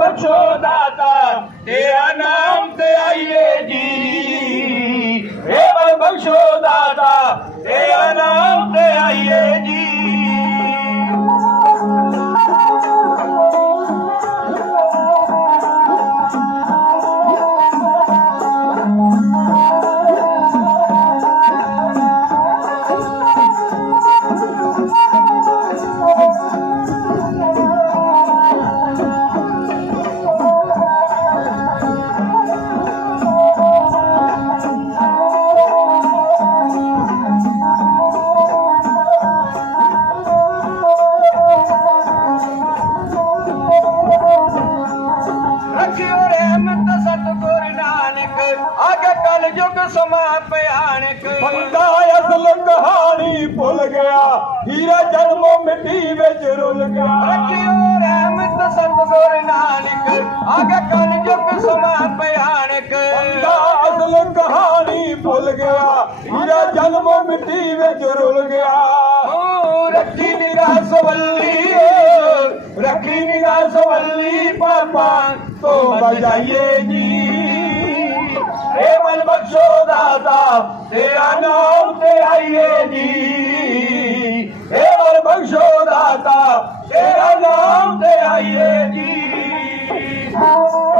ਬਖਸ਼ੋ ਦਾਤਾ ਤੇਰਾ ਨਾਮ ਤੇ ਆਈਏ ਜੀ। ਏ ਬਲ ਬਖਸ਼ੋ ਦਾਤਾ ਤੇਰਾ ਨਾਮ ਤੇ ਅਗੇ ਕਲ ਯੁਗ ਸਮਾ ਭਿਆਨਕ। ਬੰਦਾ ਅਸਲ ਕਹਾਣੀ ਭੁੱਲ ਗਿਆ। ਹੀਰਾ ਜਨਮੋਂ ਮਿੱਟੀ ਵਿੱਚ ਰੁੱਲ ਗਿਆ। ਓ ਰੱਖੀ ਨਿਗਾਹ ਸਵੱਲੀ ਰੱਖੀ ਨਿਗਾਹ ਸਵੱਲੀ ਪਾਪਾ ਤੋਂ ਬਜਾਈਏ ਜੀ। ਏ ਮਨ ਬਖਸ਼ੋ ਦਾਤਾ ਤੇਰਾ ਨਾਮ ਤੇ ਆਈਏ ਜੀ। ਏ ਮਨ ਬਖਸ਼ੋ ਦਾਤਾ ਤੇਰਾ ਨਾਮ ਤੇ ਆਈਏ ਜੀ। Oh.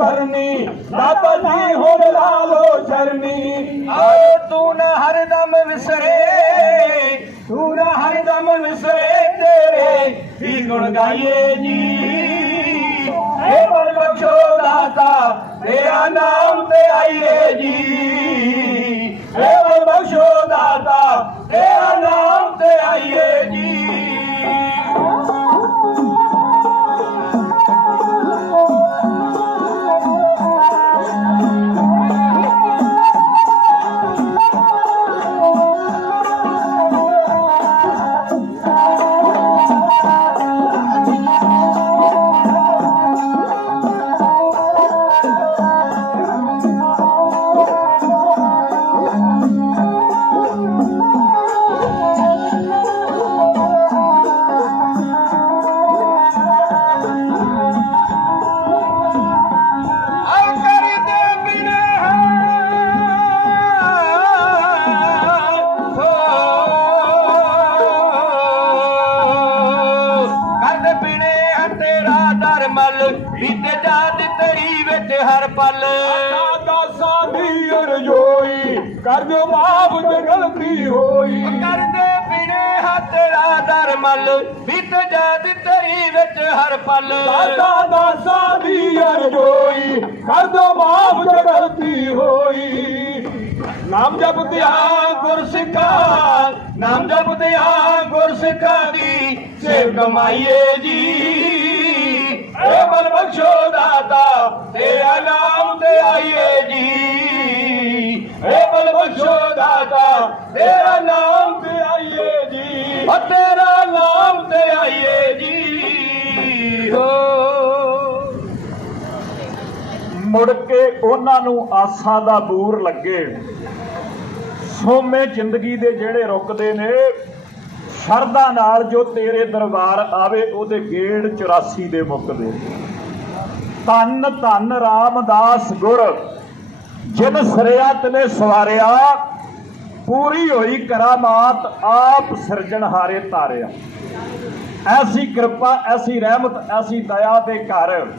ਤੁਹਾਡੇ ਸਰਨੀ ਦਾਦਾ ਜੀ ਹੁਣ ਲਾ ਲੋ ਚਰਨੀ। ਆਏ ਤੂੰ ਨਾ ਹਰਦਮ ਵਿਸਰੇ, ਤੂੰ ਨਾ ਹਰਦਮ ਵਿਸਰੇ ਤੇਰੇ। ਹੀ ਗੁਣ ਗਾਈਏ ਜੀ? ਏ ਬਲ ਬਖਸ਼ੋ ਦਾਤਾ, ਤੇਰਾ ਨਾਮ ਕਰ ਦਿਓ ਮਾਫ ਜੇ ਗਲਤੀ ਹੋਈ। ਕਰਦੇ ਬਿਨੇ ਤੇਰਾ ਦਰਮਲ ਬੀਤੇ ਜਾਤ ਤੇਰੀ ਵਿੱਚ ਹਰ ਪਲ ਦਾਦਾ ਦਾਸਾਂ ਦੀ ਅਰਜ਼ੋਈ ਕਰ ਦਿਓ ਮਾਫ ਜੇ ਗਲਤੀ ਹੋਈ। ਨਾਮ ਜਪਦਿਆ ਗੁਰ ਸਿੱਖਾ ਨਾਮ ਜਪਦੇ ਆ ਗੁਰ ਸਿੱਖਾ ਦੀ ਸੇਵ ਕਮਾਈਏ ਜੀ। ਏ ਮਨ ਬਖਸ਼ੋ ਦਾਤਾ ਤੇਰਾ ਨਾਮ ਤੇ ਆਈਏ ਜੀ। ਏ ਮਨ ਬਖਸ਼ੋ ਦਾਤਾ ਤੇਰਾ ਨਾਮ ਤੇ ਆਈਏ ਜੀ। ਓ ਤੇਰਾ ਨਾਮ ਤੇ ਆਈਏ ਜੀ। ਹੋ। ਮੁੜ ਕੇ ਉਹਨਾਂ ਨੂੰ ਆਸਾਂ ਦਾ ਬੂਰ ਲੱਗੇ। ਸੋਮੇ ਜ਼ਿੰਦਗੀ ਦੇ ਜਿਹੜੇ ਰੁਕਦੇ ਨੇ ਸ਼ਰਧਾ ਨਾਲ ਜੋ ਤੇਰੇ ਦਰਬਾਰ ਆਵੇ ਉਹਦੇ ਗੇੜ 84 ਦੇ ਮੁੱਕਦੇ ਧੰਨ ਧੰਨ ਰਾਮਦਾਸ ਗੁਰ। ਜਿਨ ਸਰਿਆਤ ਨੇ ਸਵਾਰਿਆ, ਪੂਰੀ ਹੋਈ ਕਰਾਮਾਤ, ਆਪ ਸਿਰਜਣਹਾਰੇ ਤਾਰਿਆ। ਐਸੀ ਕਿਰਪਾ, ਐਸੀ ਰਹਿਮਤ, ਐਸੀ ਦਇਆ ਦੇ ਘਰ।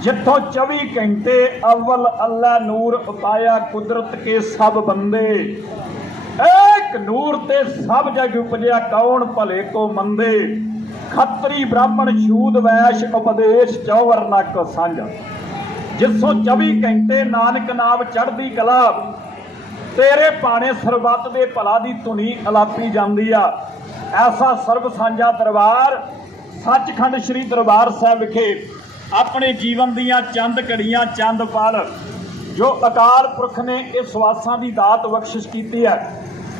ਜਿੱਥੋਂ 24 ਘੰਟੇ ਅਵਲ ਅੱਲਾ ਨੂਰ ਉਤਾਇਆ ਕੁਦਰਤ ਕੇ ਸਭ ਬੰਦੇ। ਏ ਏਕ ਨੂਰ ਤੇ ਸਭ ਜਗ ਉਪਜਿਆ ਕੌਣ ਭਲੇ ਕੋ ਮੰਦੇ? ਖੱਤਰੀ ਬ੍ਰਾਹਮਣ ਛੂਦ ਵੈਸ਼, ਉਪਦੇਸ਼ ਚੌਵਰਨਾ ਕੋ ਸਾਂਝਾ। ਜਿਸੋਂ 24 ਘੰਟੇ ਨਾਨਕ ਨਾਮ ਚੜ੍ਹਦੀ ਕਲਾ, ਤੇਰੇ ਪਾਣੇ ਸਰਬੱਤ ਦੇ ਭਲਾ ਦੀ ਧੁਨੀ ਅਲਾਪੀ ਜਾਂਦੀ ਆ। ਐਸਾ ਸਰਬ ਸਾਂਝਾ ਦਰਬਾਰ ਸੱਚਖੰਡ ਸ੍ਰੀ ਦਰਬਾਰ ਸਾਹਿਬ ਵਿਖੇ ਆਪਣੇ ਜੀਵਨ ਦੀਆਂ ਚੰਦ ਘੜੀਆਂ, ਚੰਦ ਪਲ ਜੋ ਅਕਾਲ ਪੁਰਖ ਨੇ ਇਹ ਸਵਾਸਾਂ ਦੀ ਦਾਤ ਬਖਸ਼ਿਸ਼ ਕੀਤੀ ਹੈ,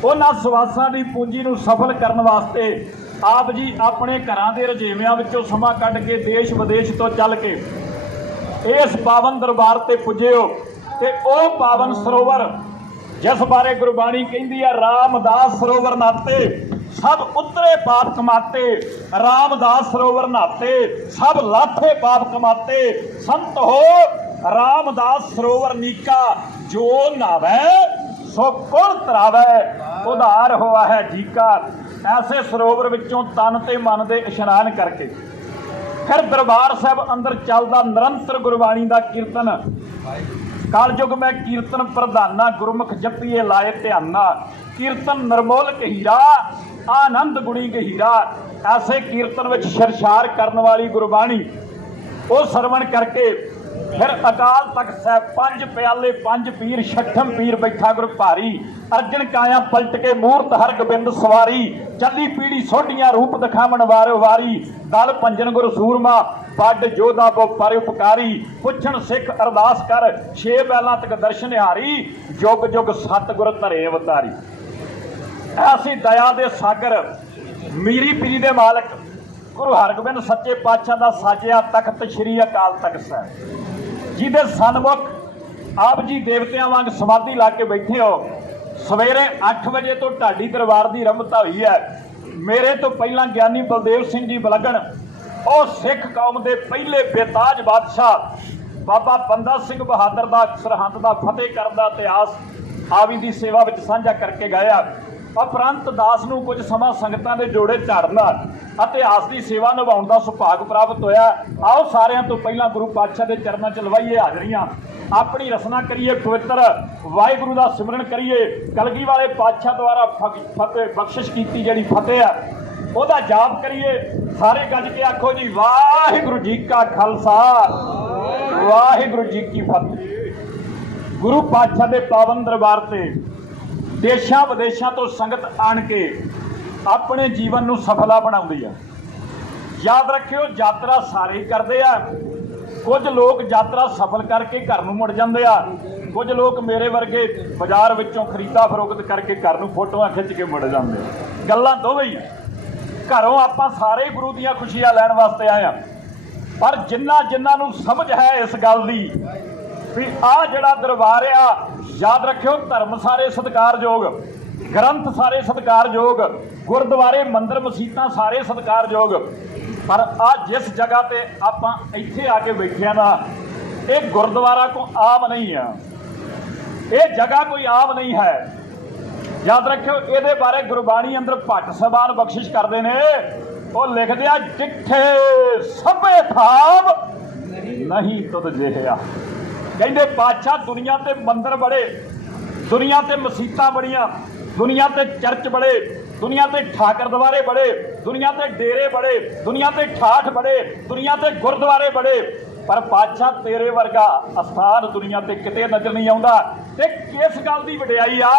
ਉਹਨਾਂ ਸਵਾਸਾਂ ਦੀ ਪੂੰਜੀ ਨੂੰ ਸਫਲ ਕਰਨ ਵਾਸਤੇ ਆਪ ਜੀ ਆਪਣੇ ਘਰਾਂ ਦੇ ਰਜੇਵਿਆਂ ਵਿੱਚੋਂ ਸਮਾਂ ਕੱਢ ਕੇ ਦੇਸ਼ ਵਿਦੇਸ਼ ਤੋਂ ਚੱਲ ਕੇ ਇਸ ਪਾਵਨ ਦਰਬਾਰ ਤੇ ਪੁੱਜਿਓ ਤੇ ਉਹ ਪਾਵਨ ਸਰੋਵਰ ਜਿਸ ਬਾਰੇ ਗੁਰਬਾਣੀ ਕਹਿੰਦੀ ਹੈ ਰਾਮਦਾਸ ਸਰੋਵਰ ਨਾਤੇ, ਸਭ ਉਤਰੇ ਪਾਪ ਕਮਾਤੇ, ਰਾਮਦਾਸ ਸਰੋਵਰ ਨਾਤੇ, ਸਭ ਲਾਠੇ ਪਾਪ ਕਮਾਤੇ, ਸੰਤ ਹੋ, ਰਾਮਦਾਸ ਸਰੋਵਰ ਨੀਕਾ, ਜੋ ਨਾਵੇ, ਸੋ ਕੁਲ ਤਰਾਵੇ, ਉਧਾਰ ਹੋਆ ਹੈ ਜੀਕਾ ਐਸੇ ਸਰੋਵਰ ਵਿੱਚੋਂ ਤਨ ਤੇ ਮਨ ਦੇ ਇਸ਼ਨਾਨ ਕਰਕੇ। ਫਿਰ ਦਰਬਾਰ ਸਾਹਿਬ ਅੰਦਰ ਚੱਲਦਾ ਨਿਰੰਤਰ ਗੁਰਬਾਣੀ ਦਾ ਕੀਰਤਨ। ਕਲਯੁਗ ਮੈਂ ਕੀਰਤਨ ਪ੍ਰਧਾਨਾ, ਗੁਰਮੁਖ ਜਪੀਏ ਲਾਏ ਧਿਆਨਾ। ਕੀਰਤਨ ਨਿਰਮੋਲ ਹੀਰਾ ਆਨੰਦ ਗੁਣੀ ਗਹੀਰਾ। ਐਸੇ ਕੀਰਤਨ ਵਿੱਚ ਸ਼ਰਸ਼ਾਰ ਕਰਨ ਵਾਲੀ ਗੁਰਬਾਣੀ, ਉਹ ਸਰਵਣ ਕਰਕੇ ਫਿਰ ਅਕਾਲ ਤਖਤ ਸਾਹਿਬ ਪੰਜ ਪਿਆਲੇ, ਪੰਜ ਪੀਰ, ਛਠਮ ਪੀਰ ਬੈਠਾ ਗੁਰ ਭਾਰੀ। ਅਰਜਨ ਕਾਇਆ ਪਲਟ ਕੇ ਮੂਰਤ ਹਰ ਗੋਬਿੰਦ ਸਵਾਰੀ। ਚੱਲੀ ਪੀੜੀ ਸੋਢੀਆਂ ਰੂਪ ਦਿਖਾਵਣ ਵਾਰੋ ਵਾਰੀ। ਦਲ ਪੰਜਨ ਗੁਰ ਸੂਰਮਾ ਪੱਡ ਜੋਧਾ ਬੋ ਪਰ ਉਪਕਾਰੀ। ਪੁੱਛਣ ਸਿੱਖ ਅਰਦਾਸ ਕਰ, ਛੇ ਬੈਲਾਂ ਤੱਕ ਦਰਸ਼ਨ ਹਾਰੀ। ਜੁਗ ਜੁਗ ਸਤਿਗੁਰ ਧਰੇ ਅਵਤਾਰੀ। ਐਸੀ ਦਇਆ ਦੇ ਸਾਗਰ, ਮੀਰੀ ਪੀਰੀ ਦੇ ਮਾਲਕ। ਗੁਰੂ ਹਰਗੋਬਿੰਦ ਸੱਚੇ ਪਾਤਸ਼ਾਹ ਦਾ ਸਾਜਿਆ ਤਖਤ ਸ੍ਰੀ ਅਕਾਲ ਤਖਤ ਸਾਹਿਬ। ਜਿਹਦੇ ਸਨਮੁਖ ਆਪ ਜੀ ਦੇਵਤਿਆਂ ਵਾਂਗ ਸਮਾਧੀ ਲਾ ਕੇ ਬੈਠੇ ਹੋ, ਸਵੇਰੇ 8 ਵਜੇ ਤੋਂ ਢਾਡੀ ਦਰਬਾਰ ਦੀ ਰਮਤਾ ਹੋਈ ਹੈ। ਮੇਰੇ ਤੋਂ ਪਹਿਲਾਂ ਗਿਆਨੀ ਬਲਦੇਵ ਸਿੰਘ ਜੀ ਬਲਗਣ ਉਹ ਸਿੱਖ ਕੌਮ ਦੇ ਪਹਿਲੇ ਬੇਤਾਜ ਬਾਦਸ਼ਾਹ, ਬਾਬਾ ਬੰਦਾ ਸਿੰਘ ਬਹਾਦਰ ਦਾ ਸਰਹੰਦ ਦਾ, ਫਤਿਹ ਕਰਨ ਦਾ ਇਤਿਹਾਸ ਆਵੀ ਦੀ ਸੇਵਾ ਵਿੱਚ ਸਾਂਝਾ ਕਰਕੇ ਗਾਇਆ ਉਪਰੰਤ ਦਾਸ ਨੂੰ ਕੁਝ ਸਮਾਂ ਸੰਗਤਾਂ ਦੇ ਜੋੜੇ ਝਾੜਨਾ ਅਤੇ ਆਸ ਦੀ ਸੇਵਾ ਨਿਭਾਉਣ ਦਾ ਸੁਭਾਗ ਪ੍ਰਾਪਤ ਹੋਇਆ। ਆਓ ਸਾਰਿਆਂ ਤੋਂ ਪਹਿਲਾਂ ਗੁਰੂ ਪਾਤਸ਼ਾਹ ਦੇ ਚਰਨਾਂ 'ਚ ਲਵਾਈਏ ਹਾਜ਼ਰੀਆਂ। ਆਪਣੀ ਰਸਨਾ ਕਰੀਏ, ਪਵਿੱਤਰ ਵਾਹਿਗੁਰੂ ਦਾ ਸਿਮਰਨ ਕਰੀਏ। ਕਲਗੀ ਵਾਲੇ ਪਾਤਸ਼ਾਹ ਦੁਆਰਾ ਫਤਿਹ, ਬਖਸ਼ਿਸ਼ ਕੀਤੀ ਜਿਹੜੀ ਫਤਿਹ ਹੈ ਉਹਦਾ ਜਾਪ ਕਰੀਏ। ਸਾਰੇ ਗੱਜ ਕੇ ਆਖੋ ਜੀ, ਵਾਹਿਗੁਰੂ ਜੀ ਕਾ ਖਾਲਸਾ, ਵਾਹਿਗੁਰੂ ਜੀ ਕੀ ਫਤਿਹ। ਗੁਰੂ ਪਾਤਸ਼ਾਹ ਦੇ ਪਾਵਨ ਦਰਬਾਰ ਤੇ ਦੇਸ਼ਾਂ ਵਿਦੇਸ਼ਾਂ ਤੋਂ ਸੰਗਤ ਆਣ ਕੇ ਆਪਣੇ ਜੀਵਨ ਨੂੰ ਸਫਲਾ ਬਣਾਉਂਦੀ ਆ। ਯਾਦ ਰੱਖਿਓ, ਯਾਤਰਾ ਸਾਰੇ ਕਰਦੇ ਆ। ਕੁਝ ਲੋਕ ਯਾਤਰਾ ਸਫਲ ਕਰਕੇ ਘਰ ਨੂੰ ਮੁੜ ਜਾਂਦੇ ਆ। ਕੁਝ ਲੋਕ ਮੇਰੇ ਵਰਗੇ ਬਾਜ਼ਾਰ ਵਿੱਚੋਂ ਖਰੀਦਾ ਫਰੋਖਤ ਕਰਕੇ ਘਰ ਨੂੰ ਫੋਟੋਆਂ ਖਿੱਚ ਕੇ ਮੁੜ ਜਾਂਦੇ ਆ। ਗੱਲਾਂ ਦੋਵੇਂ ਹੀ ਆ। ਘਰੋਂ ਆਪਾਂ ਸਾਰੇ ਹੀ ਗੁਰੂ ਦੀਆਂ ਖੁਸ਼ੀਆਂ ਲੈਣ ਵਾਸਤੇ ਆਏ ਆ। ਪਰ ਜਿੰਨਾ ਜਿੰਨਾ ਨੂੰ ਸਮਝ ਹੈ ਇਸ ਗੱਲ ਦੀ ਵੀ ਆ ਜਿਹੜਾ ਦਰਬਾਰ ਆ, ਯਾਦ ਰੱਖਿਓ, ਧਰਮ ਸਾਰੇ ਸਤਿਕਾਰਯੋਗ, ਗ੍ਰੰਥ ਸਾਰੇ ਸਤਿਕਾਰਯੋਗ, ਗੁਰਦੁਆਰੇ, ਮੰਦਰ, ਮਸੀਤਾਂ ਸਾਰੇ ਸਤਿਕਾਰਯੋਗ। ਪਰ ਆ ਜਿਸ ਜਗ੍ਹਾ ਤੇ ਆਪਾਂ ਇੱਥੇ ਆ ਕੇ ਬੈਠੇ ਨਾ ਇਹ ਗੁਰਦੁਆਰਾ ਕੋ ਆਮ ਨਹੀਂ ਆ। ਇਹ ਜਗ੍ਹਾ ਕੋਈ ਆਮ ਨਹੀਂ ਹੈ। ਯਾਦ ਰੱਖਿਓ, ਇਹਦੇ ਬਾਰੇ ਗੁਰਬਾਣੀ ਅੰਦਰ ਭੱਟ ਸਬਾਨ ਬਖਸ਼ਿਸ਼ ਕਰਦੇ ਨੇ। ਉਹ ਲਿਖਦੇ ਆ, ਜਿੱਥੇ ਸਭੇ ਥਾਮ ਨਹੀਂ ਤੁਧ ਜਿਹਾ ਕਹਿੰਦੇ ਪਾਤਸ਼ਾਹ ਦੁਨੀਆ ਤੇ ਮੰਦਰ ਬੜੇ ਦੁਨੀਆ ਤੇ ਮਸੀਤਾਂ ਬੜੀਆਂ ਦੁਨੀਆ ਤੇ ਚਰਚ ਬੜੇ ਦੁਨੀਆ ਤੇ ਠਾਕਰ ਦਵਾਰੇ ਬੜੇ ਦੁਨੀਆ ਤੇ ਡੇਰੇ ਬੜੇ ਦੁਨੀਆ ਤੇ ਠਾਠ ਬੜੇ ਦੁਨੀਆ ਤੇ ਗੁਰਦੁਆਰੇ ਬੜੇ। ਪਰ ਪਾਤਸ਼ਾਹ ਤੇਰੇ ਵਰਗਾ ਅਸਥਾਨ ਦੁਨੀਆ ਤੇ ਕਿਤੇ ਨਜ਼ਰ ਨਹੀਂ ਆਉਂਦਾ। ਤੇ ਕਿਸ ਗੱਲ ਦੀ ਵਡਿਆਈ ਆ?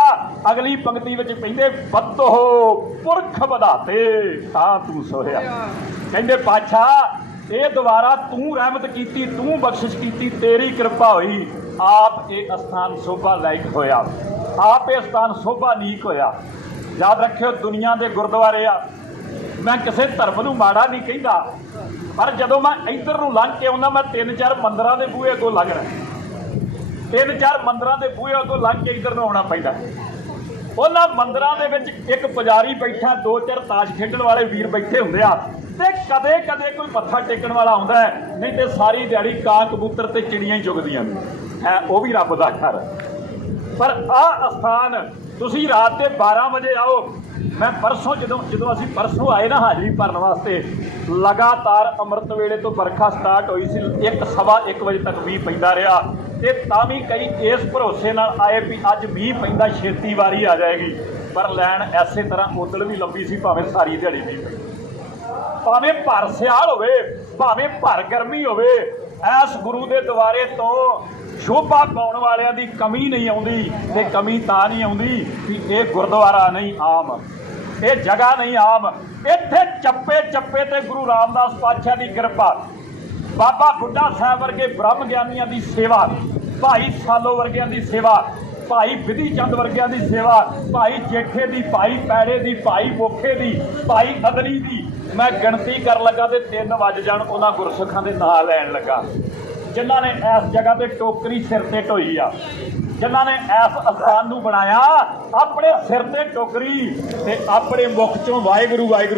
ਅਗਲੀ ਪੰਕਤੀ ਵਿੱਚ ਕਹਿੰਦੇ ਬੱਤੋ ਪੁਰਖ ਵਧਾਤੇ ਤਾਂ ਤੂੰ ਸੋਹਿਆ। ਕਹਿੰਦੇ ਪਾਤਸ਼ਾਹ ਇਹ ਦੁਆਰਾ ਤੂੰ ਰਹਿਮਤ ਕੀਤੀ, ਤੂੰ ਬਖਸ਼ਿਸ਼ ਕੀਤੀ, ਤੇਰੀ ਕਿਰਪਾ ਹੋਈ। ਆਪ ਇਹ ਅਸਥਾਨ ਸੋਭਾ ਲਾਇਕ ਹੋਇਆ। ਆਪ ਇਹ ਸਥਾਨ ਸੋਭਾ ਨੀਕ ਹੋਇਆ। ਯਾਦ ਰੱਖਿਓ, ਦੁਨੀਆ ਦੇ ਗੁਰਦੁਆਰੇ ਆ। ਮੈਂ ਕਿਸੇ ਧਰਮ ਨੂੰ ਮਾੜਾ ਨਹੀਂ ਕਹਿੰਦਾ। ਪਰ ਜਦੋਂ ਮੈਂ ਇੱਧਰ ਨੂੰ ਲੰਘ ਕੇ ਆਉਂਦਾ, ਮੈਂ ਤਿੰਨ ਚਾਰ ਮੰਦਰਾਂ ਦੇ ਬੂਹੇ ਅੱਗੋਂ ਲੰਘਣਾ। ਤਿੰਨ ਚਾਰ ਮੰਦਰਾਂ ਦੇ ਬੂਹੇ ਅੱਗੋਂ ਲੰਘ ਕੇ ਇੱਧਰ ਨੂੰ ਆਉਣਾ ਪੈਂਦਾ। ਉਹਨਾਂ ਮੰਦਰਾਂ ਦੇ ਵਿੱਚ ਇੱਕ ਪੁਜਾਰੀ ਬੈਠਾ, ਦੋ ਚਾਰ ਤਾਸ਼ ਖੇਡਣ ਵਾਲੇ ਵੀਰ ਬੈਠੇ ਹੁੰਦੇ ਆ। ਤੇ ਕਦੇ ਕਦੇ ਕੋਈ ਮੱਥਾ ਟੇਕਣ ਵਾਲਾ ਆਉਂਦਾ ਨਹੀਂ ਤੇ ਸਾਰੀ ਦਿਹਾੜੀ ਕਾਂ ਕਬੂਤਰ ਤੇ ਚਿੜੀਆਂ ਹੀ ਚੁਗਦੀਆਂ ਨੇ। ਹੈ, ਉਹ ਵੀ ਰੱਬ ਦਾ ਘਰ। ਪਰ ਆ ਅਸਥਾਨ, ਤੁਸੀਂ ਰਾਤ ਦੇ 12 ਵਜੇ ਆਓ। ਮੈਂ ਪਰਸੋਂ ਜਦੋਂ ਜਦੋਂ ਅਸੀਂ ਪਰਸੋਂ ਆਏ ਨਾ ਹਾਜ਼ਰੀ ਭਰਨ ਵਾਸਤੇ, ਲਗਾਤਾਰ ਅੰਮ੍ਰਿਤ ਵੇਲੇ ਤੋਂ ਵਰਖਾ ਸਟਾਰਟ ਹੋਈ ਸੀ, ਇੱਕ ਸਵਾ ਇੱਕ ਵਜੇ ਤੱਕ ਮੀਂਹ ਪੈਂਦਾ ਰਿਹਾ। ਤੇ ਤਾਂ ਵੀ ਕਈ ਇਸ ਭਰੋਸੇ ਨਾਲ ਆਏ ਵੀ ਅੱਜ ਮੀਂਹ ਪੈਂਦਾ ਛੇਤੀ ਵਾਰੀ ਆ ਜਾਏਗੀ। ਪਰ ਲੈਣ ਐਸੇ ਤਰ੍ਹਾਂ ਉਦਲ ਵੀ ਲੰਬੀ ਸੀ, ਭਾਵੇਂ ਸਾਰੀ ਦਿਹਾੜੀ ਵੀ ਪਈ ਭਾਵੇਂ ਭਰ ਸਿਆਲ ਹੋਵੇ, ਭਾਵੇਂ ਭਰ ਗਰਮੀ ਹੋਵੇ, ਐਸ ਗੁਰੂ ਦੇ ਦੁਆਰੇ ਤੋਂ ਸ਼ੋਭਾ ਪਾਉਣ ਵਾਲਿਆਂ ਦੀ ਕਮੀ ਨਹੀਂ ਆਉਂਦੀ ਤੇ ਕਮੀ ਤਾਂ ਨਹੀਂ ਆਉਂਦੀ ਕਿ ਇਹ ਗੁਰਦੁਆਰਾ ਨਹੀਂ ਆਮ, ਇਹ ਜਗ੍ਹਾ ਨਹੀਂ ਆਮ। ਇੱਥੇ ਚੱਪੇ ਚੱਪੇ ਤੇ ਗੁਰੂ ਰਾਮਦਾਸ ਪਾਤਸ਼ਾਹ ਦੀ ਕਿਰਪਾ। ਬਾਬਾ ਬੁੱਢਾ ਸਾਹਿਬ ਵਰਗੇ ਬ੍ਰਹਮ ਗਿਆਨੀਆਂ ਦੀ ਸੇਵਾ, ਭਾਈ ਸਾਲੋ ਵਰਗਿਆਂ ਦੀ ਸੇਵਾ, ਭਾਈ ਵਿਧੀ ਚੰਦ ਵਰਗਿਆਂ ਦੀ ਸੇਵਾ, ਭਾਈ ਜੇਠੇ ਦੀ, ਭਾਈ ਪੈੜੇ ਦੀ, ਭਾਈ ਬੋਖੇ ਦੀ, ਭਾਈ ਅਦਨੀ ਦੀ, ਮੈਂ ਗਿਣਤੀ ਕਰਨ ਲੱਗਾ ਤੇ 3 ਵੱਜ ਜਾਣ, ਉਹਨਾਂ ਗੁਰਸਿੱਖਾਂ ਦੇ ਨਾਂ ਲੈਣ ਲੱਗਾ। ਜਿਨ੍ਹਾਂ ਨੇ ਇਸ ਜਗ੍ਹਾ ਤੇ ਟੋਕਰੀ ਸਿਰ ਤੇ ਢੋਈ ਆ, ਜਿਨ੍ਹਾਂ ਨੇ ਇਸ ਅਸਥਾਨ ਨੂੰ ਬਣਾਇਆ, ਆਪਣੇ ਸਿਰ ਤੇ ਟੋਕਰੀ ਤੇ ਆਪਣੇ ਮੁਖ ਚੋਂ ਵਾਹਿਗੁਰੂ ਵਾਹਿਗੁਰੂ